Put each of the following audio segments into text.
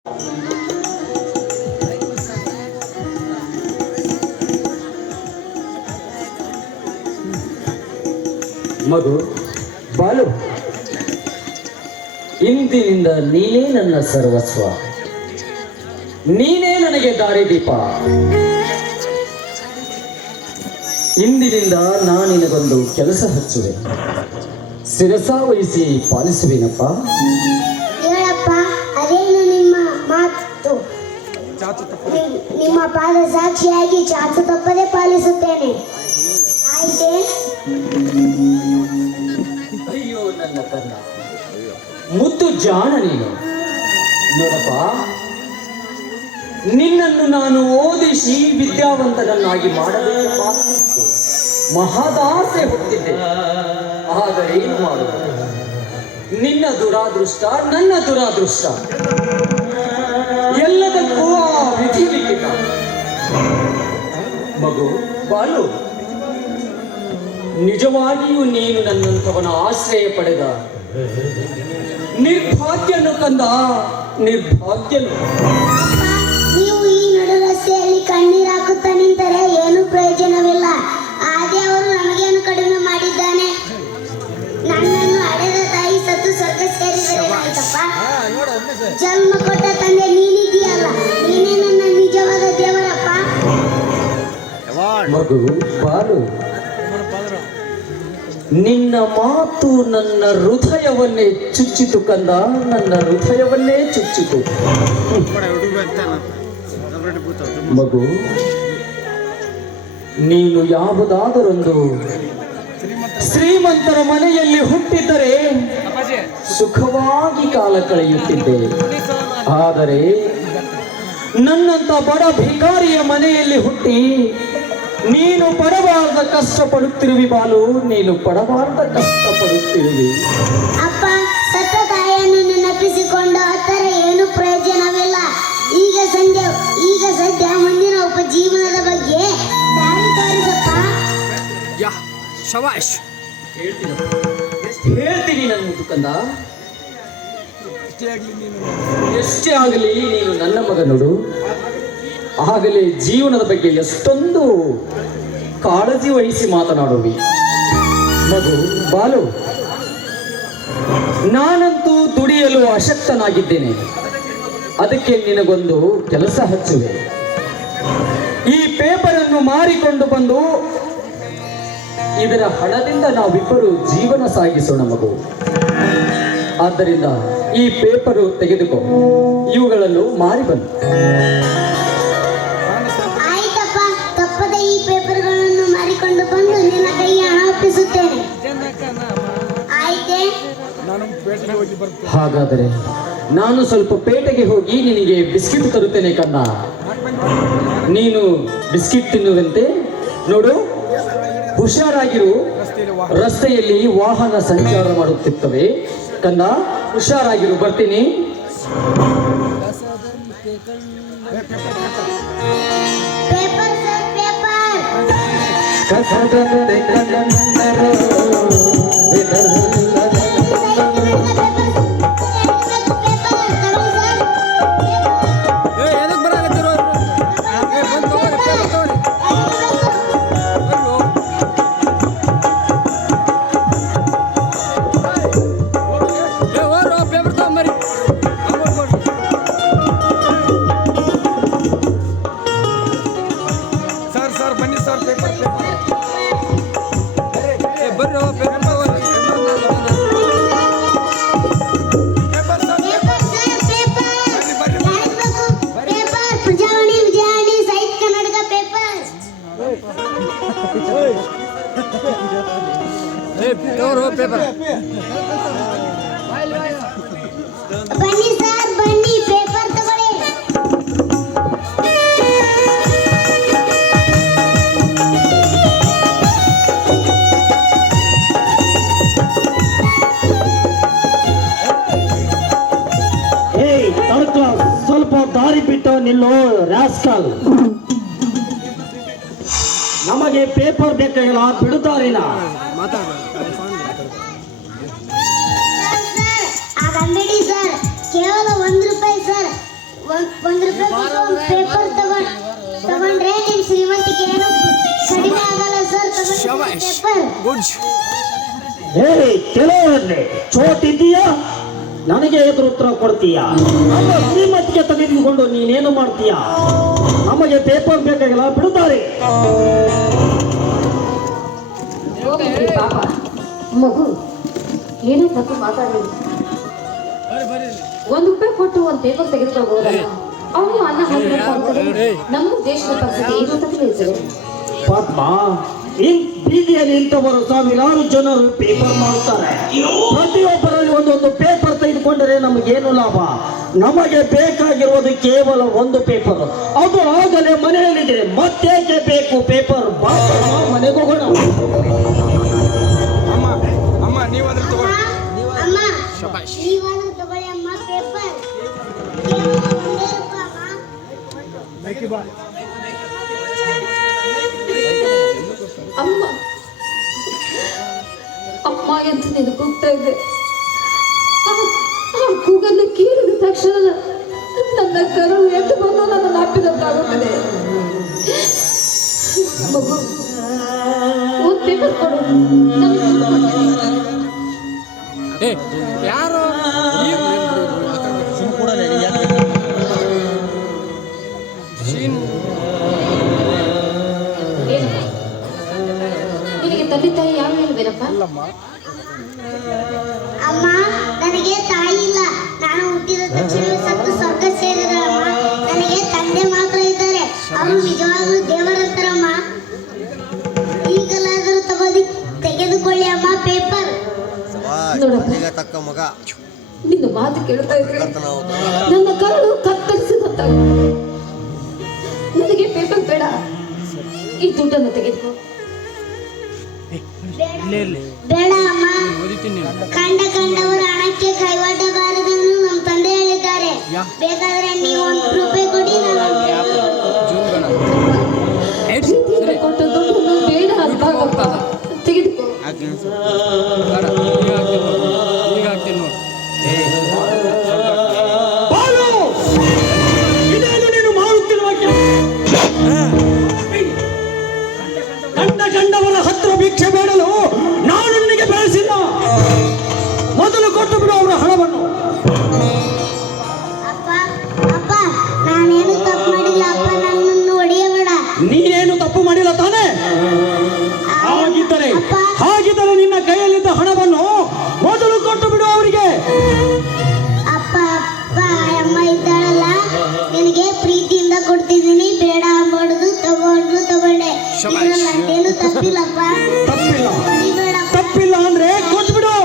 ಮಗು ಬಾಲು, ಇಂದಿನಿಂದ ನೀನೇ ನನ್ನ ಸರ್ವಸ್ವ, ನೀನೇ ನನಗೆ ದಾರಿದೀಪ. ಇಂದಿನಿಂದ ನಾನಿನಗೊಂದು ಕೆಲಸ ಹಚ್ಚುವೆ, ಶಿರಸಾವಹಿಸಿ ಪಾಲಿಸುವೇನಪ್ಪ. ಹೇಳಪ್ಪ, ಅದೇನು ನಿಮ್ಮ ಮಾತು? ನಿಮ್ಮ ಪಾದ ಸಾಕ್ಷಿಯಾಗಿ ಚಾಚು ತಪ್ಪದೆ ಪಾಲಿಸುತ್ತೇನೆ, ಆಯ್ತೇ? ಅಯ್ಯೋ ನನ್ನ ಕನ್ನ ಮುದ್ದು ಜಾಣ ನೀನು. ನೋಡಪ್ಪ, ನಿನ್ನನ್ನು ನಾನು ಓದಿಸಿ ವಿದ್ಯಾವಂತನನ್ನಾಗಿ ಮಾಡಬೇಕೆಂಬ ಮಹದಾಸೆ ಹೊತ್ತಿದ್ದೆ. ಆದರೆ ಏನು ಮಾಡುವುದು? ನಿನ್ನ ದುರಾದೃಷ್ಟ ನನ್ನ ದುರಾದೃಷ್ಟ, ಎಲ್ಲದಕ್ಕೂ ಆ ವಿಧಿ ಲಿಖಿತ. ಮಗು ಬಾಲು, ನಿಜವಾಗಿಯೂ ನೀನು ನನ್ನಂಥವನ ಆಶ್ರಯ ಪಡೆದ ನಿರ್ಭಾಗ್ಯನು ಕಂದ, ನಿರ್ಭಾಗ್ಯನು. ನೀವು ಈ ನಡು ರಸ್ತೆಯಲ್ಲಿ ಕಣ್ಣೀರು ಹಾಕುತ್ತಾ ನಿಂತರೆ ಏನು ಪ್ರಯೋಜನವಿಲ್ಲ. ಆ ದೇವರು ನಮಗೇನು ಕಡಿಮೆ ಮಾಡಿದ್ದಾನೆ? ನನ್ನನ್ನು ಹಡೆದ ತಾಯಿ ಸತ್ತು ಸ್ವರ್ಗ ಸೇರಿದರೆ ಆಯ್ತಪ್ಪ. ಜನ್ಮ ಕೊಟ್ಟ ತಂದೆ ನೀನಿದೆಯಲ್ಲ, ನೀನೇ ನನ್ನ ನಿಜವಾದ ದೇವರಪ್ಪ. ಮಗು ಬಾಲು, ನಿನ್ನ ಮಾತು ನನ್ನ ಹೃದಯವನ್ನೇ ಚುಚ್ಚಿತು ಕಂದ, ನನ್ನ ಹೃದಯವನ್ನೇ ಚುಚ್ಚಿತು. ಮಗು, ನೀನು ಯಾವುದಾದರೊಂದು ಶ್ರೀಮಂತರ ಮನೆಯಲ್ಲಿ ಹುಟ್ಟಿದ್ದರೆ ಸುಖವಾಗಿ ಕಾಲ ಕಳೆಯುತ್ತಿದ್ದೆ. ಆದರೆ ನನ್ನಂತ ಬಡ ಭಿಕಾರಿಯ ಮನೆಯಲ್ಲಿ ಹುಟ್ಟಿ ನೀನು ಪಡಬಾರದ ಕಷ್ಟಪಡುತ್ತಿರುವಿ ಬಾಲು, ನೀನು ಪಡಬಾರದ ಕಷ್ಟಪಡುತ್ತಿರುವಿ. ಅಪ್ಪ, ಸತ್ತ ತಾಯಿಯನ್ನು ನೆನಪಿಸಿಕೊಂಡು ಹತ್ತರ ಏನು ಪ್ರಯೋಜನವಿಲ್ಲ. ಈಗ ಸದ್ಯ ಮುಂದಿನ ಉಪಜೀವನದ ಬಗ್ಗೆ ದಾರಿ ತೋರಿಸಪ್ಪ. ಹೇಳ್ತೀನಿ ನನ್ನ ಮುದುಕಂದ, ಎಷ್ಟೇ ಆಗಲಿ ನೀನು ನನ್ನ ಮಗ ನೋಡು. ಆಗಲೇ ಜೀವನದ ಬಗ್ಗೆ ಎಷ್ಟೊಂದು ಕಾಳಜಿ ವಹಿಸಿ ಮಾತನಾಡುವಿ. ಮಗು ಬಾಲು, ನಾನಂತೂ ದುಡಿಯಲು ಅಶಕ್ತನಾಗಿದ್ದೇನೆ. ಅದಕ್ಕೆ ನಿನಗೊಂದು ಕೆಲಸ ಹಚ್ಚುವೆ. ಈ ಪೇಪರನ್ನು ಮಾರಿಕೊಂಡು ಬಂದು ಇದರ ಹಣದಿಂದ ನಾವಿಬ್ಬರು ಜೀವನ ಸಾಗಿಸೋಣ ಮಗು. ಆದ್ದರಿಂದ ಈ ಪೇಪರು ತೆಗೆದುಕೋ, ಇವುಗಳನ್ನು ಮಾರಿ ಬಂದು. ಆಯ್ತಪ್ಪ, ತಪ್ಪದೆ ಈ ಪೇಪರ್ಗಳನ್ನು ಮಾರಿಕೊಂಡು ಬಂದು ನಿನ್ನ ಕೈಗೆ ಹಣ ಒಪ್ಪಿಸುತ್ತೇನೆ, ಆಯ್ತೇ? ಹಾಗಾದರೆ ನಾನು ಸ್ವಲ್ಪ ಪೇಟೆಗೆ ಹೋಗಿ ನಿನಗೆ ಬಿಸ್ಕಿಟ್ ತರುತ್ತೇನೆ ಕನ್ನ. ನೀನು ಬಿಸ್ಕಿಟ್ ತಿನ್ನುವಂತೆ ನೋಡು. ಹುಷಾರಾಗಿರು, ರಸ್ತೆಯಲ್ಲಿ ವಾಹನ ಸಂಚಾರ ಮಾಡುತ್ತಿರ್ತವೆ ಕನ್ನ, ಹುಷಾರಾಗಿರು. ಬರ್ತೀನಿ. Paper sir, paper. ಬನ್ನಿ ಸರ್, ಬನ್ನಿ, ಪೇಪರ್ ತಗೊಳ್ಳಿ. ಸ್ವಲ್ಪ ದಾರಿ ಬಿಟ್ಟು ನಿಲ್ಲೋ ರಾಸ್ಕಲ್. ನಮಗೆ ಪೇಪರ್ ಬೇಕಾಗಿಲ್ಲ, ಬಿಡುತ್ತಾರಿನ. ಸರ್, ಆ ಅಂಗಡಿ ಸರ್ ಕೇವಲ ₹1 ಸರ್. 1 ರೂಪಾಯಿ ಕೊಟ್ಟು ಪೇಪರ್ ತಗೊಂಡ್ರೆ ನಿಮ್ ಶ್ರೀಮಂತಿಗೆ ಏನು ಕಡಿಮೆ ಆಗಲ್ಲ ಸರ್. ಪೇಪರ್ ಕೆಲವರನ್ನೇ ಚೋಟಿದ್ದೀಯಾ, ನನಗೆ ಎದುರು ಉತ್ತರ ಕೊಡ್ತೀಯಾ? ನಮ್ಮ ಶ್ರೀಮತಿಗೆ ತೆಗೆದುಕೊಂಡು ನೀನೇನು ಮಾಡ್ತೀಯಾ? ನಮಗೆ ಪೇಪರ್ ಬೇಕಾಗಿಲ್ಲ, ಬಿಡುತ್ತಾರೆ. ಪಾಪ ಮಗು ಏನೇ ತಪ್ಪು ಮಾತಾಡಿ 1 ರೂಪಾಯಿ ಕೊಟ್ಟು ಒಂದು ಪೇಪರ್ ತೆಗೆದುಕೊಳ್ಬಹುದಲ್ಲ. ಅವನು ಅನ್ನ ಹಾಕಿದ್ರೆ ನಮ್ಮ ದೇಶದ ಪರಿಸ್ಥಿತಿ ಏನು ಅಂತ ತಿಳಿಸಿದೆ. ಪದ್ಮ, ಬೀದಿಯಲ್ಲಿ ಇಂಥವರು ಸಾವಿರಾರು ಜನರು ಪೇಪರ್ ಮಾಡುತ್ತಾರೆ. ಪ್ರತಿಯೊಬ್ಬರಲ್ಲಿ ಒಂದೊಂದು ಪೇಪರ್ ತೆಗೆದುಕೊಂಡರೆ ನಮಗೇನು ಲಾಭ? ನಮಗೆ ಬೇಕಾಗಿರುವುದು ಕೇವಲ 1 ಪೇಪರ್. ಅದು ಆಗಲೇ ಮನೆಯಲ್ಲಿದೆ, ಮತ್ತೇಕೆ ಬೇಕು ಪೇಪರ್? ಮನೆಗೆ ಹೋಗೋಣ. ಅಮ್ಮ ನೀವಾದ್ರೂ ತಗೊಳ್ಳಿ ಅಮ್ಮ ಪೇಪರ್. ಅಮ್ಮ ಅಮ್ಮ ಎಂದು ನೀನು ಕೂಗ್ತಾ ಇದ್ದೆ. ಆ ಕೂಗನ್ನು ಕೇಳಿದ ತಕ್ಷಣ ನನ್ನ ಕರುಳು ಎದ್ದು ಬಂದು ನನ್ನ ಅಪ್ಪಿದಂತಾಗುತ್ತದೆ. ಮಗು ಒಂದು ಪೇಪರ್ ಕೊಡು. ಯಾರು ನಿನಗೆ ತಂದೆ ತಾಯಿ ಯಾವ ಹೇಳ್ಬೇನಪ್ಪ? ಅಮ್ಮ ನನಗೆ ತಾಯಿ ಇಲ್ಲ. ನಾನು ಹುಟ್ಟಿದ ತಕ್ಷಣ ಸತ್ತು ಸ್ವರ್ಗ ಸೇರಿದರಮ್ಮ. ನನಗೆ ತಂದೆ ಮಾತ್ರ ಇದ್ದಾರೆ. ಅವರು ನಿಜವಾಗ್ಲೂ ದೇವರಂತಾರಮ್ಮ. ಈಗಲಾದರೂ ತೆಗೆದುಕೊಳ್ಳಿ ಅಮ್ಮ ಪೇಪರ್. ತಕ್ಕ ಮಗ ನಿನ್ನ ಮಾತು ಕೇಳ್ತಾ ಇದ್ರೆ ನನ್ನ ಕರುಳು ಕತ್ತರಿಸಿದಂತ. ನನಗೆ ಪೇಪರ್ ಬೇಡ, ಈ ದುಡ್ಡನ್ನು ತೆಗೆದುಕೋ. ಬೇಡ ಅಮ್ಮ, ಕಂಡವರ ಹಣಕ್ಕೆ ಕೈವಾಡಬಾರದೆಂದು ನಮ್ಮ ತಂದೆ ಹೇಳಿದ್ದಾರೆ. ಬೇಕಾದ್ರೆ ನೀವು 1 ರೂಪಾಯಿ ಕೊಡಿ. ಕೊಟ್ಟ ದುಡ್ಡನ್ನು ಬೇಡ ಅಂತ ತೆಗೆದುಕೋ. ಇದೇನು ನೀನು ಮಾಡುತ್ತಿರುವ ಕಂಡವರ ಹತ್ರ ಭಿಕ್ಷೆ ಬೇಡಲು ನಾನು ನಿನಗೆ ಬೆಳೆಸಿಲ್ಲ. ಮೊದಲು ಕೊಟ್ಟು ಬಿಡು ಅವರ ಹಣವನ್ನು. ಅಪ್ಪ ನಾನೇನು ತಪ್ಪು ಮಾಡಿಲ್ಲ ಅಪ್ಪ. ನನ್ನನ್ನು ಹೊಡೆಯಬೇಡ. ನೀನೇನು ತಪ್ಪು ಮಾಡಿಲ್ಲ ತಾನೇ? ಹಾಗಿದ್ದರೆ ನಿನ್ನ ಕೈಯಲ್ಲಿದ್ದ ಹಣವನ್ನು ಮೊದಲು ಕೊಟ್ಟು ಬಿಡು ಅವರಿಗೆ. ಅಪ್ಪ ಅಮ್ಮ ಇದ್ದಾಳಲ್ಲ, ನಿನಗೆ ಪ್ರೀತಿಯಿಂದ ಕೊಡ್ತಿದ್ದೀನಿ. ಬೇಡ ಅಂಬಾರ್ದು, ತಗೊಂಡೆ. ಏನು ತಪ್ಪಿಲ್ಲಪ್ಪ. ತಪ್ಪಿಲ್ಲ ಅಂದ್ರೆ ಕೊಟ್ಬಿಡು.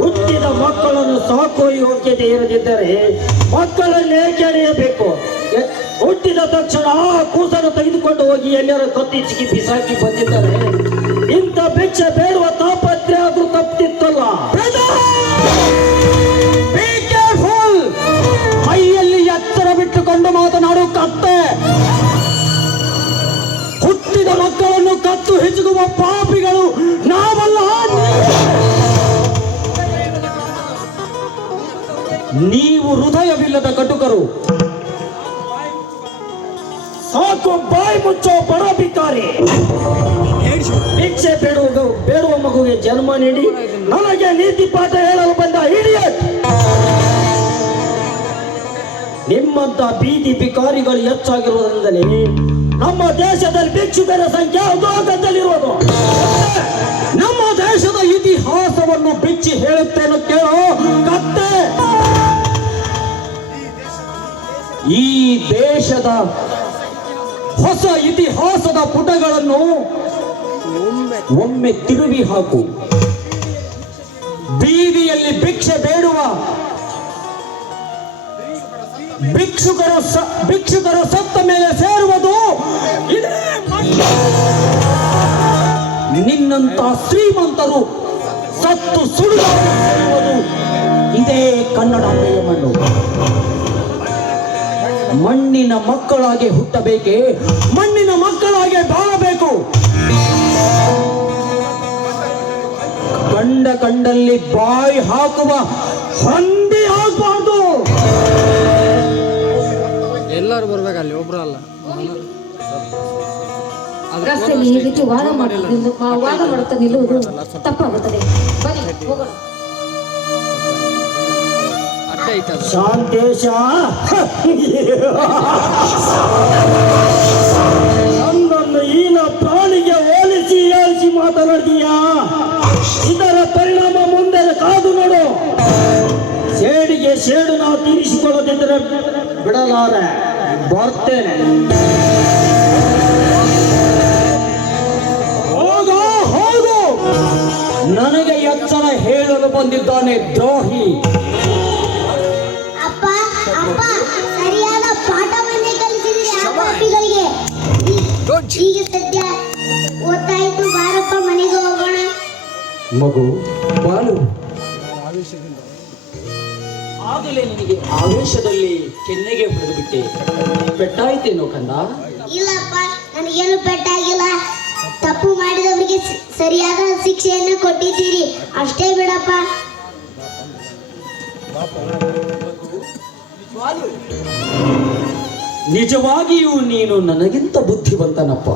ಹುಟ್ಟಿದ ಮಕ್ಕಳನ್ನು ಸಾಕೋ ಯೋಗ್ಯತೆ ಇರದಿದ್ದರೆ ಮಕ್ಕಳನ್ನೇ ಕೆಳೆಯಬೇಕು. ಹುಟ್ಟಿದ ತಕ್ಷಣ ಆ ಕೂಸನ್ನು ತೆಗೆದುಕೊಂಡು ಹೋಗಿ ಎಲ್ಲರ ಕತ್ತಿಚ್ಚಿಗೆ ಬಿಸಾಕಿ ಬಂದಿದ್ದಾರೆ. ಇಂಥ ಭಿಕ್ಷೆ ಬೇಡುವ ತಾಪತ್ರೆ ಆದ್ರೂ ತಪ್ಪಿತ್ತಲ್ಲ. ಮೈಯಲ್ಲಿ ಎತ್ತರ ಬಿಟ್ಟುಕೊಂಡು ಮಾತನಾಡು ಕತ್ತೆ. ಹುಟ್ಟಿದ ಮಕ್ಕಳನ್ನು ಕತ್ತು ಹಿಚುಕುವ ಪಾಪಿಗಳು ನಾವಲ್ಲ. ನೀವು ಹೃದಯವಿಲ್ಲದ ಕಟುಕರು. ಸಾಕು, ಬಾಯಿ ಮುಚ್ಚೋ ಬಡ ಭಿಕಾರಿ. ಭಿಕ್ಷೆ ಬೇಡುವ ಮಗುವಿಗೆ ಜನ್ಮ ನೀಡಿ ನನಗೆ ನೀತಿ ಪಾಠ ಹೇಳಲು ಬಂದ ಇಡಿಯಟ್. ನಿಮ್ಮಂತ ಬೀದಿ ಭಿಕಾರಿಗಳು ಹೆಚ್ಚಾಗಿರುವುದರಿಂದಲೇ ನಮ್ಮ ದೇಶದಲ್ಲಿ ಭಿಕ್ಷುಕರ ಸಂಖ್ಯೆ ಅಧೋಗತಿಯಲ್ಲಿರುವುದು. ನಮ್ಮ ದೇಶದ ಇತಿಹಾಸವನ್ನು ಬಿಚ್ಚಿ ಹೇಳುತ್ತೇನೆ ಕೇಳೋ ಕತ್ತೆ. ಈ ದೇಶದ ಹೊಸ ಇತಿಹಾಸದ ಪುಟಗಳನ್ನು ಒಮ್ಮೆ ತಿರುವಿ ಹಾಕು. ಬೀದಿಯಲ್ಲಿ ಭಿಕ್ಷೆ ಬೇಡುವ ಭಿಕ್ಷುಕರು ಸತ್ತ ಮೇಲೆ ಸೇರುವುದು ಇದೇ ಮಣ್ಣು. ನಿನ್ನಂತ ಶ್ರೀಮಂತರು ಸತ್ತು ಸುಳಿಯುವುದು ಇದೇ ಕನ್ನಡ ಮಣ್ಣು. ಮಣ್ಣಿನ ಮಕ್ಕಳಾಗಿ ಹುಟ್ಟಬೇಕೆ, ಮಣ್ಣಿನ ಮಕ್ಕಳಾಗಿ ಬಾಳಬೇಕು. ಕಂಡಲ್ಲಿ ಬಾಯಿ ಹಾಕುವ ಹಂದಿ ಆಗಬಾರ್ದು. ಎಲ್ಲರೂ ಬರ್ಬೇಕು, ಅಲ್ಲಿ ಒಬ್ರು ಅಲ್ಲ. ರಸ್ತೆಯಲ್ಲಿ ಈ ರೀತಿ ವಾದ ಮಾಡುತ್ತಾ ನಿಲ್ಲುವುದು ತಪ್ಪಾಗುತ್ತದೆ. ಬನ್ನಿ ಹೋಗೋಣ. ಅಡ್ಡ ಐತದ ಶಾಂತೇಶ, ನನ್ನನ್ನು ಈನ ಪ್ರಾಣಿಗೆ ಹೋಲಿಸಿ ಮಾತನಾಡ್ತೀಯಾ? ಇದರ ಪರಿಣಾಮ ಮುಂದೆ ಕಾದು ನೋಡು. ಸೇಡಿಗೆ ಸೇಡು ನಾವು ತೀರಿಸಿಕೊಳ್ಳದಿದ್ದರೆ ಬಿಡಲಾರೆ, ಬರ್ತೇನೆ. ಹೋಗು, ನನಗೆ ಎಚ್ಚರ ಹೇಳಲು ಬಂದಿದ್ದಾನೆ ದ್ರೋಹಿ. ಅಪ್ಪ ಅಪ್ಪ ಸರಿಯಾದ ಪಾಠವನ್ನೇ ಕಲಿಸಿದ್ರಿ ಆರೋಪಿಗಳಿಗೆ. ಈಗ ಸದ್ಯ ಗೊತ್ತಾಯ್ತು, ಬಾರಪ್ಪ ಮನೆಗೆ ಹೋಗೋಣ. ಮಗು ಬಾಲು, ಆಗಲೇ ನಿನಗೆ ಆವೇಶದಲ್ಲಿ ಕೆನ್ನೆಗೆ ಹೊಡೆದು ಬಿಟ್ಟೆ. ಪೆಟ್ಟಾಯ್ತೇನೋ ಕಂದ? ಇಲ್ಲಪ್ಪ, ನನಗೇನು ಪೆಟ್ಟಾಗಿಲ್ಲ. ತಪ್ಪು ಮಾಡಿದವರಿಗೆ ಸರಿಯಾದ ಶಿಕ್ಷೆಯನ್ನು ಕೊಟ್ಟಿದ್ದೀರಿ, ಅಷ್ಟೇ ಬಿಡಪ್ಪ. ನಿಜವಾಗಿಯೂ ನೀನು ನನಗಿಂತ ಬುದ್ಧಿವಂತನಪ್ಪ.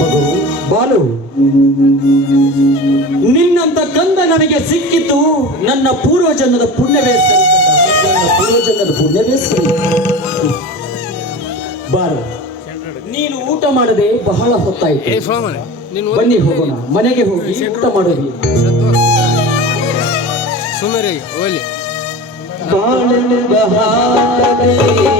ಮಗು ಬಾಲು, ನಿನ್ನಂತ ಕಂದ ನನಗೆ ಸಿಕ್ಕಿತು ನನ್ನ ಪೂರ್ವಜನ್ಮದ ಪುಣ್ಯವೇ ಸರಿ. ನನ್ನ ಪೂರ್ವಜನ್ಮದ ಪುಣ್ಯವೇ ಸರಿ. ಬಾಲು, ನೀನು ಊಟ ಮಾಡದೆ ಬಹಳ ಹೊತ್ತಾಯ್ತು. ಬನ್ನಿ ಹೋಗೋಣ, ಮನೆಗೆ ಹೋಗಿ ಊಟ ಮಾಡೋದು. ಸುಮ್ಮನೆ ಹೋಗ್ಲಿ. ಬಾಳೆಂಬ ಹಾಲದಲ್ಲಿ